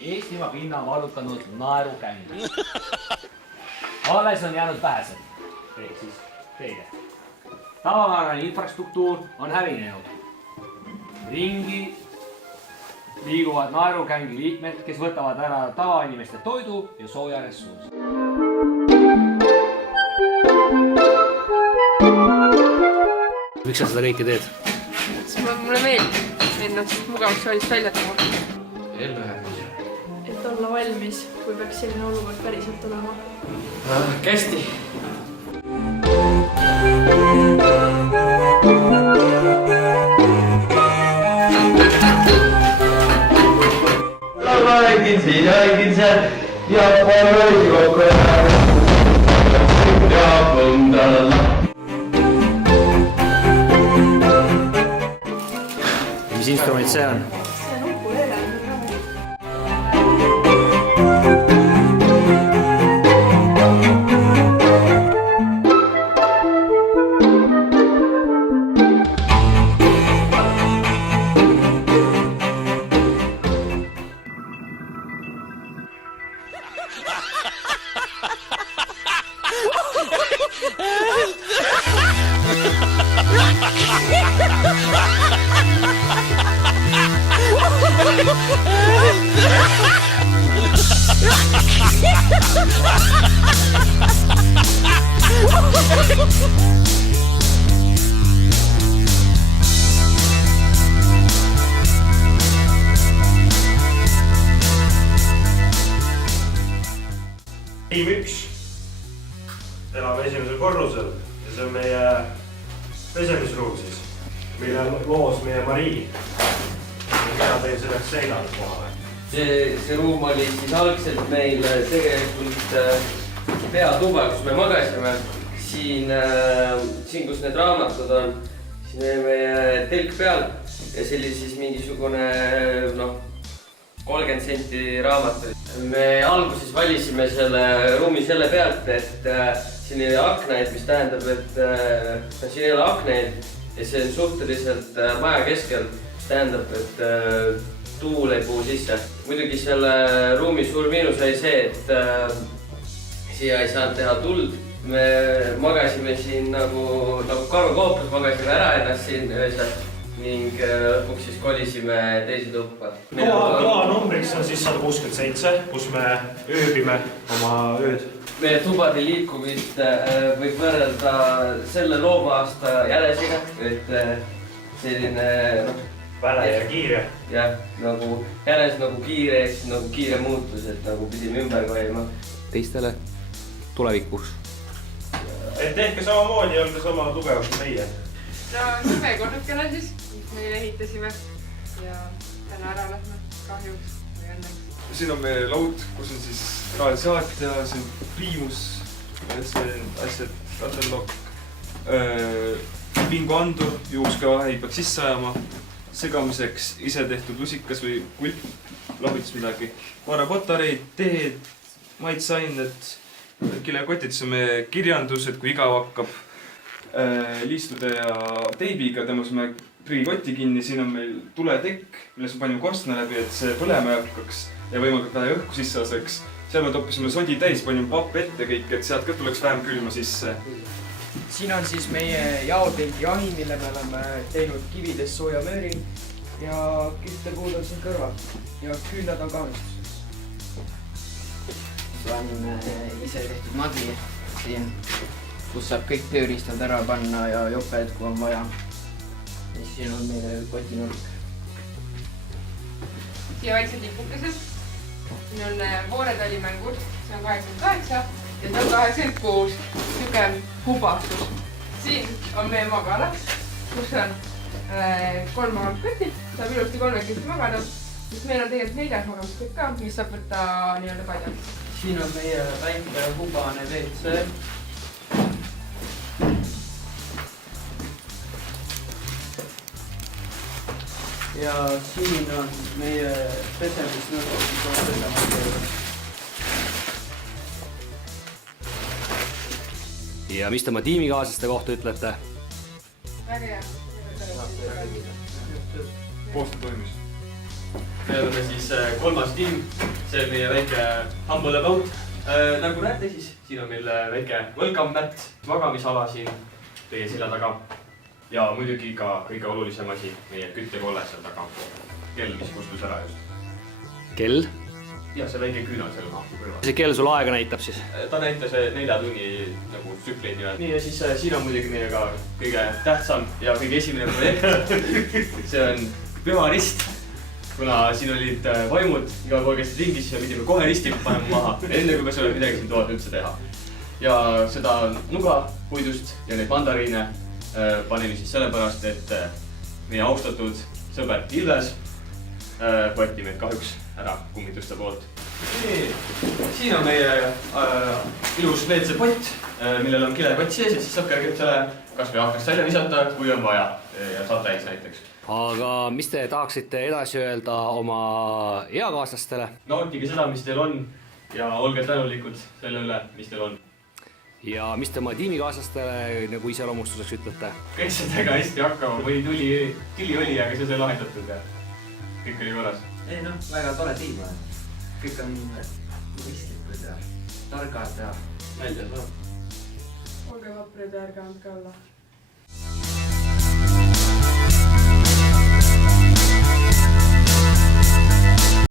Eestimaa pinna on vallutanud naerukäng. Alles on jäänud vähesed. Ehk siis teie. Tavapärane infrastruktuur on hävinenud. Ringi liiguvad naerukängi liikmed, kes võtavad ära tavainimeste toidu ja sooja ressurssi. Miks sa seda kõike teed? Mulle meeldib ennast mugavustsaalist välja tuua. Et olla valmis, kui peaks selline olukord päriselt olema. Kästi! Räägin siin, räägin seal ja palun kokku ja põndala. Mis instrument see on? See on ukulele. Tiim 1 elab esimesel korrusel ja see on meie pesemisruum siis, mille on loos meie Marii. Mina tein selleks seinale kohale. See ruum oli siis algselt meil tegelikult peatuba, kus me magasime. Siin, kus need raamatud on, siin oli meie telk peal ja see oli siis mingisugune 30 senti raamat. Me alguses valisime selle ruumi selle pealt, et siin ei ole aknaid, mis tähendab, et siin ei ole aknaid ja see on suhteliselt maja keskel, mis tähendab, et tuul ei puhu sisse. Muidugi selle ruumi suur miinus oli see, et siia ei saanud teha tuld. Me magasime siin nagu karukoopas, magasime ära ennast siin öösel ning lõpuks siis kolisime teise tuppa. Toa numbriks on siis 167, kus me ööbime oma ööd. Meie tubade liikumist võib võrrelda selle loomaasta jälesiga, et selline Väle ja kiire. Jah, nagu jäles nagu kiire muutus, et nagu pidime ümber kolima. Teistele tulevikuks. Et tehke samamoodi, olge sama tugevad kui meie. Nime korrukene siis, mis meile ehitasime ja täna ära lähme kahjuks või õnneks. Siin on meie laud, kus on siis raadiosaatja, see on priimus, see on asjad, ratellokk, pinguandur, juhuskavahe ei peaks sisse ajama, segamiseks ise tehtud lusikas või kulp, lahutis midagi, varapatareid, teed, maitseained, kilekotid, see on meie kirjandus, et kui igav hakkab liistude ja teibiga, tõmbasime prügikotti kinni, siin on meil tuletekk, milles me panime korstna läbi, et see põlema ei hakkaks ja võimalikult vähe õhku sisse laseks. Seal me toppisime sodi täis, panime papp ette kõik, et sealt ka tuleks vähem külma sisse. Siin on siis meie jaotelgi ahi, mille me oleme teinud kividest sooja mööri ja küttepuud on siin kõrval ja küünlad on kaamistuseks. See on ise tehtud magi siin, kus saab kõik tööriistad ära panna ja joped, kui on vaja. Ja siin on meile kotinurk. Siia väiksed lipukesed. Siin on Vooretalimängud, see on 88 ja see on 86. Niisugune hubastus. Siin on meie magala, kus on 3 magamiskotid, saab ilusti 3 magada. Meil on tegelikult 4 magamiskott ka, mis saab võtta nii-öelda padjaks. Siin on meie väike hubane WC. Ja siin on meie pesemisnõud. Ja mis te oma tiimikaaslaste kohta ütlete? Väga hea. Koostöö toimis. Me oleme siis 3. tiim. see on meie väike humble about. Nagu näete, siis siin on meil väike welcome mat, magamisala siin teie selja taga. Ja muidugi ka kõige olulisem asi, meie küttekolle seal taga. Kell, mis kustus ära just. Kell? Ja see väike küünal seal kõrval. See kell sul aega näitab siis? Ta näitas 4 tunni nagu tsükleid nimelt. Nii ja siis siin on muidugi meiega kõige tähtsam ja kõige esimene projekt. See on Püha Rist. Kuna siin olid vaimud igal pool käisid ringis, siis pidime kohe risti panema maha. Enne kui me saame midagi siin toad üldse teha. Ja seda nuga puidust ja neid mandariine panime siis sellepärast, et meie austatud sõber Ilves võeti meid kahjuks ära kummituste poolt. Siin on meie ilus WC pott, millel on kilekott sees ja siis saab kergelt selle kas või aknast välja visata, kui on vaja ja saab täis näiteks. Aga mis te tahaksite edasi öelda oma eakaaslastele? Nautige seda, mis teil on ja olge tänulikud selle üle, mis teil on. Ja mis te oma tiimikaaslastele nagu iseloomustuseks ütlete? Kõik said väga hästi hakkama, mõni tüli oli, aga see sai lahendatud ja kõik oli korras. Ei noh, väga tore tiim on. Kõik on mõistlikud ja targad ja välja saab. Olge vaprad ja ärge andke alla.